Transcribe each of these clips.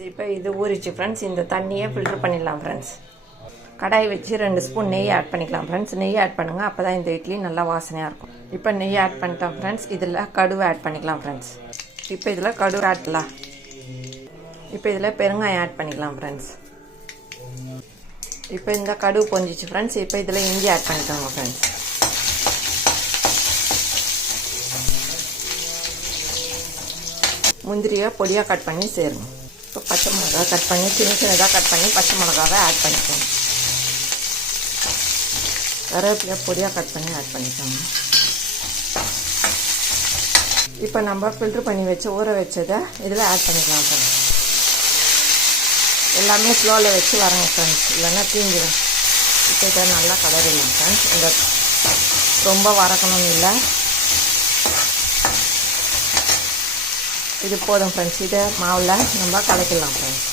இப்போ இது ஊறிச்சு ஃப்ரெண்ட்ஸ். இந்த தண்ணியை ஃபில்டர் பண்ணிடலாம் ஃப்ரெண்ட்ஸ். கடாய் வச்சு 2 ஸ்பூன் நெய் ஆட் பண்ணிக்கலாம் ஃப்ரெண்ட்ஸ். நெய் ஆட் பண்ணுங்கள், அப்போ தான் இந்த இட்லி நல்லா வாசனையாக இருக்கும். இப்போ நெய் ஆட் பண்ணிட்டோம் ஃப்ரெண்ட்ஸ். இதில் கடுவை ஆட் பண்ணிக்கலாம் ஃப்ரெண்ட்ஸ். இப்போ இதில் கடுகு ஆட் பண்ணலாம். இப்போ இதில் பெருங்காயம் ஆட் பண்ணிக்கலாம் ஃப்ரெண்ட்ஸ். இப்போ இந்த கடுகு பொஞ்சிச்சு ஃப்ரெண்ட்ஸ். இப்போ இதில் இஞ்சி ஆட் பண்ணிக்கோங்க ஃப்ரெண்ட்ஸ். முந்திரியை பொடியாக கட் பண்ணி சேருங்க. இப்போ பச்சை மிளகா கட் பண்ணி சின்னதாக கட் பண்ணி பச்சை மிளகாவை ஆட் பண்ணிக்கோங்க. கருவேப்பிலை பொடியாக கட் பண்ணி ஆட் பண்ணிக்கோங்க. இப்போ நம்ம ஃபில்ட்ரு பண்ணி ஊற வச்சதை இதில் ஆட் பண்ணிக்கலாம் ஃப்ரெண்ட்ஸ். எல்லாமே ஸ்லோவில் வச்சு வரங்க ஃப்ரெண்ட்ஸ், இல்லைன்னா தீஞ்சிடும். இப்போ இதை நல்லா கலரிடலாம் ஃப்ரெண்ட்ஸ். இந்த ரொம்ப வறக்கணும் இல்லை, இது போதும் ஃப்ரெண்ட்ஸ். இதை மாவில் நம்ம கலக்கிடலாம் ஃப்ரெண்ட்ஸ்.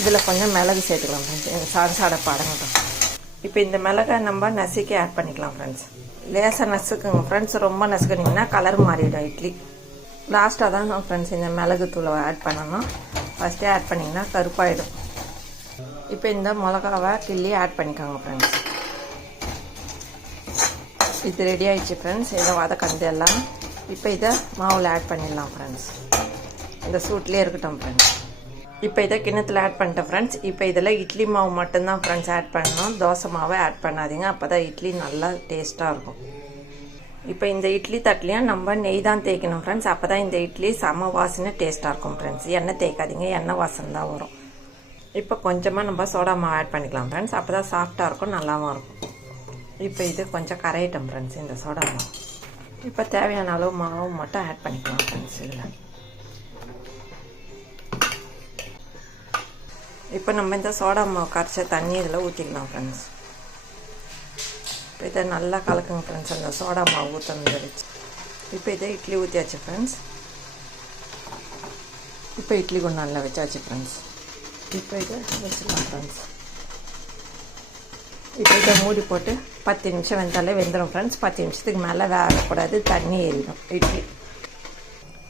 இதில் கொஞ்சம் மிளகு சேர்த்துக்கலாம் ஃப்ரெண்ட்ஸ், எங்கள் சாடை அடங்கட்டும். இப்போ இந்த மிளகை நம்ம நசுக்கி ஆட் பண்ணிக்கலாம் ஃப்ரெண்ட்ஸ். லேசாக நசுக்குங்க ஃப்ரெண்ட்ஸ், ரொம்ப நசுக்குனிங்கன்னா கலர் மாறிடும் இட்லி. லாஸ்ட்டாக தான் ஃப்ரெண்ட்ஸ் இந்த மிளகு தூளை ஆட் பண்ணணும். ஃபஸ்ட்டே ஆட் பண்ணிங்கன்னா கருப்பாயிடும். இப்போ இந்த மிளகாவை கிள்ளி ஆட் பண்ணிக்கோங்க ஃப்ரெண்ட்ஸ். இது ரெடி ஆகிடுச்சு ஃப்ரெண்ட்ஸ். இதை வதக்கந்து எல்லாம். இப்போ இதை மாவில் ஆட் பண்ணிடலாம் ஃப்ரெண்ட்ஸ். இந்த சூட்லேயே இருக்கட்டும் ஃப்ரெண்ட்ஸ். இப்போ இதை கிண்ணத்தில் ஆட் பண்ணிட்டேன் ஃப்ரெண்ட்ஸ். இப்போ இதில் இட்லி மாவு மட்டும்தான் ஃப்ரெண்ட்ஸ் ஆட் பண்ணணும், தோசை மாவை ஆட் பண்ணாதீங்க, அப்போ தான் இட்லி நல்லா டேஸ்ட்டாக இருக்கும். இப்போ இந்த இட்லி தட்டிலையும் நம்ம நெய் தான் தேய்க்கணும் ஃப்ரெண்ட்ஸ், அப்போ தான் இந்த இட்லி செம வாசனை டேஸ்ட்டாக இருக்கும் ஃப்ரெண்ட்ஸ். எண்ணெய் தேய்க்காதீங்க, எண்ணெய் வாசனை தான் வரும். இப்போ கொஞ்சமாக நம்ம சோடா மாவு ஆட் பண்ணிக்கலாம் ஃப்ரெண்ட்ஸ், அப்போ தான் சாஃப்டாக இருக்கும், நல்லாவும் இருக்கும். இப்போ இது கொஞ்சம் கரையிட்டோம் ஃப்ரெண்ட்ஸ் இந்த சோடா மாவு. இப்போ தேவையான அளவு மாவு மட்டும் ஆட் பண்ணிக்கலாம் ஃப்ரெண்ட்ஸ் இதில். இப்போ நம்ம இந்த சோடா மாவு கரைச்ச தண்ணி இதில் ஊற்றிக்கலாம் ஃப்ரெண்ட்ஸ். இப்போ இதை நல்லா கலக்குங்க ஃப்ரெண்ட்ஸ். அந்த சோடா மாவு ஊற்றிச்சு. இப்போ இதை இட்லி ஊற்றியாச்சு ஃப்ரெண்ட்ஸ். இப்போ இட்லி குண்டானில் வச்சாச்சு ஃப்ரெண்ட்ஸ். இப்போ இதை வச்சுக்கலாம் ஃப்ரெண்ட்ஸ். இப்போ இதை மூடி போட்டு 10 நிமிஷம் வெந்தாலே வெந்துடும் ஃப்ரெண்ட்ஸ். 10 நிமிஷத்துக்கு மேலே வேகக்கூடாது, தண்ணி ஏறிடும் இட்லி.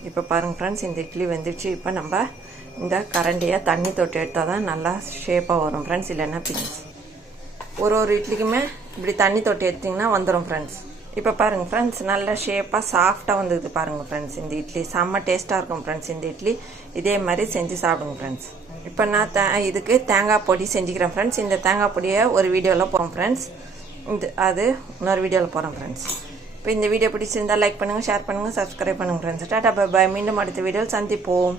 இப்போ பாருங்கள் ஃப்ரெண்ட்ஸ், இந்த இட்லி வெந்துடுச்சு. இப்போ நம்ம இந்த கரண்டியை தண்ணி தொட்டு எடுத்தால் தான் நல்லா ஷேப்பாக வரும் ஃப்ரெண்ட்ஸ், இல்லைன்னா பிஞ்ச். ஒரு இட்லிக்குமே இப்படி தண்ணி தொட்டு எடுத்திங்கன்னா வந்துடும் ஃப்ரெண்ட்ஸ். இப்போ பாருங்கள் ஃப்ரெண்ட்ஸ், நல்ல ஷேப்பாக சாஃப்டாக வந்துடுது பாருங்கள் ஃப்ரெண்ட்ஸ். இந்த இட்லி செம்ம டேஸ்ட்டாக இருக்கும் ஃப்ரெண்ட்ஸ். இந்த இட்லி இதே மாதிரி செஞ்சு சாப்பிடுங்க ஃப்ரெண்ட்ஸ். இப்போ நான் இதுக்கு தேங்காய் பொடி செஞ்சுக்கிறேன் ஃப்ரெண்ட்ஸ். இந்த தேங்காய் பொடியை ஒரு வீடியோவில் போகிறோம் ஃப்ரெண்ட்ஸ். அது இன்னொரு வீடியோவில் போகிறோம் ஃப்ரெண்ட்ஸ். இப்போ இந்த வீடியோ பிடிச்சிருந்தால் லைக் பண்ணுங்கள், ஷேர் பண்ணுங்கள், சப்ஸ்கிரைப் பண்ணுங்கள் ஃப்ரெண்ட்ஸ். Tata bye bye. மீண்டும் அடுத்த வீடியோவில் சந்திப்போம்.